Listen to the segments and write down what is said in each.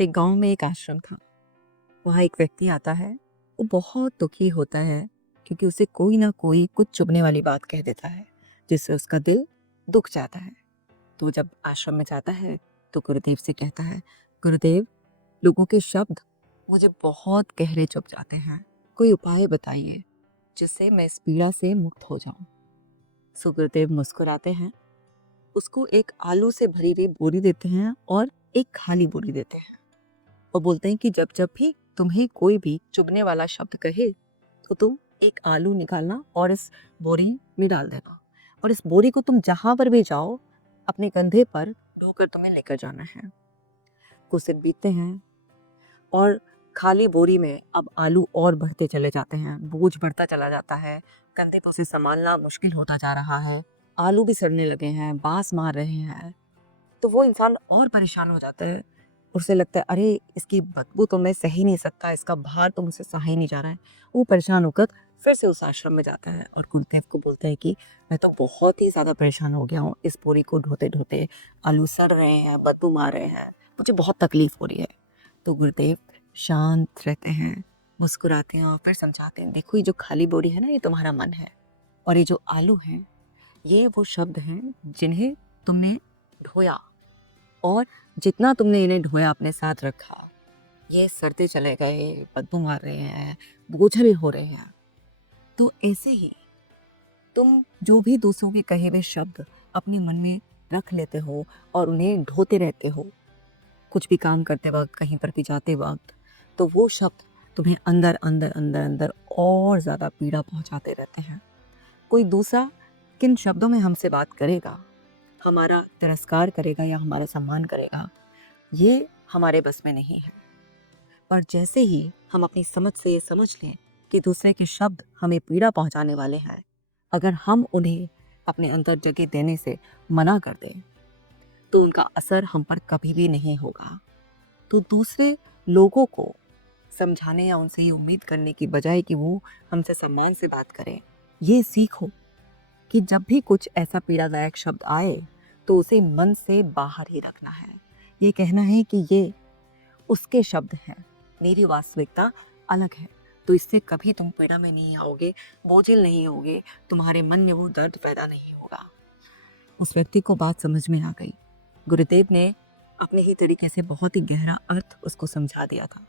एक गांव में एक आश्रम था। वहाँ एक व्यक्ति आता है। वो बहुत दुखी होता है क्योंकि उसे कोई ना कोई कुछ चुभने वाली बात कह देता है जिससे उसका दिल दुख जाता है। तो वो जब आश्रम में जाता है तो गुरुदेव से कहता है, गुरुदेव, लोगों के शब्द मुझे बहुत गहरे चुभ जाते हैं, कोई उपाय बताइए जिससे मैं इस पीड़ा से मुक्त हो जाऊं। सो गुरुदेव मुस्कुराते हैं, उसको एक आलू से भरी हुई बोरी देते हैं और एक खाली बोरी देते हैं और बोलते हैं कि जब जब भी तुम्हें कोई भी चुभने वाला शब्द कहे तो तुम एक आलू निकालना और इस बोरी में डाल देना, और इस बोरी को तुम जहां पर भी जाओ अपने कंधे पर ढोकर तुम्हें लेकर जाना है। कुछ दिन बीतते हैं और खाली बोरी में अब आलू और बढ़ते चले जाते हैं, बोझ बढ़ता चला जाता है, कंधे पर उसे संभालना मुश्किल होता जा रहा है, आलू भी सड़ने लगे हैं, बांस मार रहे हैं। तो वो इंसान और परेशान हो जाता है। उसे लगता है अरे इसकी बदबू तो मैं सह ही नहीं सकता, इसका भार तो मुझसे सहा ही नहीं जा रहा है। वो परेशान होकर फिर से उस आश्रम में जाता है और गुरुदेव को बोलता है कि मैं तो बहुत ही ज़्यादा परेशान हो गया हूँ, इस बोरी को ढोते ढोते आलू सड़ रहे हैं, बदबू मार रहे हैं, मुझे बहुत तकलीफ हो रही है। तो गुरुदेव शांत रहते हैं, मुस्कुराते हैं और फिर समझाते हैं, देखो ये जो खाली बोरी है ना, ये तुम्हारा मन है, और ये जो आलू हैं ये वो शब्द हैं जिन्हें तुमने ढोया, और जितना तुमने इन्हें ढोया अपने साथ रखा, ये सड़ते चले गए, बदबू मार रहे हैं, बोझिल हो रहे हैं। तो ऐसे ही तुम जो भी दूसरों के कहे हुए शब्द अपने मन में रख लेते हो और उन्हें ढोते रहते हो, कुछ भी काम करते वक्त, कहीं पर भी जाते वक्त, तो वो शब्द तुम्हें अंदर अंदर अंदर अंदर और ज़्यादा पीड़ा पहुंचाते रहते हैं। कोई दूसरा किन शब्दों में हमसे बात करेगा, हमारा तिरस्कार करेगा या हमारा सम्मान करेगा, ये हमारे बस में नहीं है। पर जैसे ही हम अपनी समझ से ये समझ लें कि दूसरे के शब्द हमें पीड़ा पहुंचाने वाले हैं, अगर हम उन्हें अपने अंदर जगह देने से मना कर दें तो उनका असर हम पर कभी भी नहीं होगा। तो दूसरे लोगों को समझाने या उनसे ये उम्मीद करने की बजाय कि वो हमसे सम्मान से बात करें, ये सीखो कि जब भी कुछ ऐसा पीड़ादायक शब्द आए तो उसे मन से बाहर ही रखना है। ये कहना है कि ये उसके शब्द हैं, मेरी वास्तविकता अलग है। तो इससे कभी तुम पीड़ा में नहीं आओगे, बोझिल नहीं होगे, तुम्हारे मन में वो दर्द पैदा नहीं होगा। उस व्यक्ति को बात समझ में आ गई। गुरुदेव ने अपने ही तरीके से बहुत ही गहरा अर्थ उसको समझा दिया था।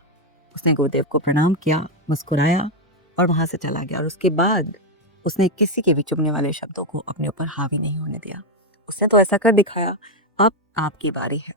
उसने गुरुदेव को प्रणाम किया, मुस्कुराया और वहां से चला गया। और उसके बाद उसने किसी के भी चुभने वाले शब्दों को अपने ऊपर हावी नहीं होने दिया। उसने तो ऐसा कर दिखाया। अब आपकी बारी है।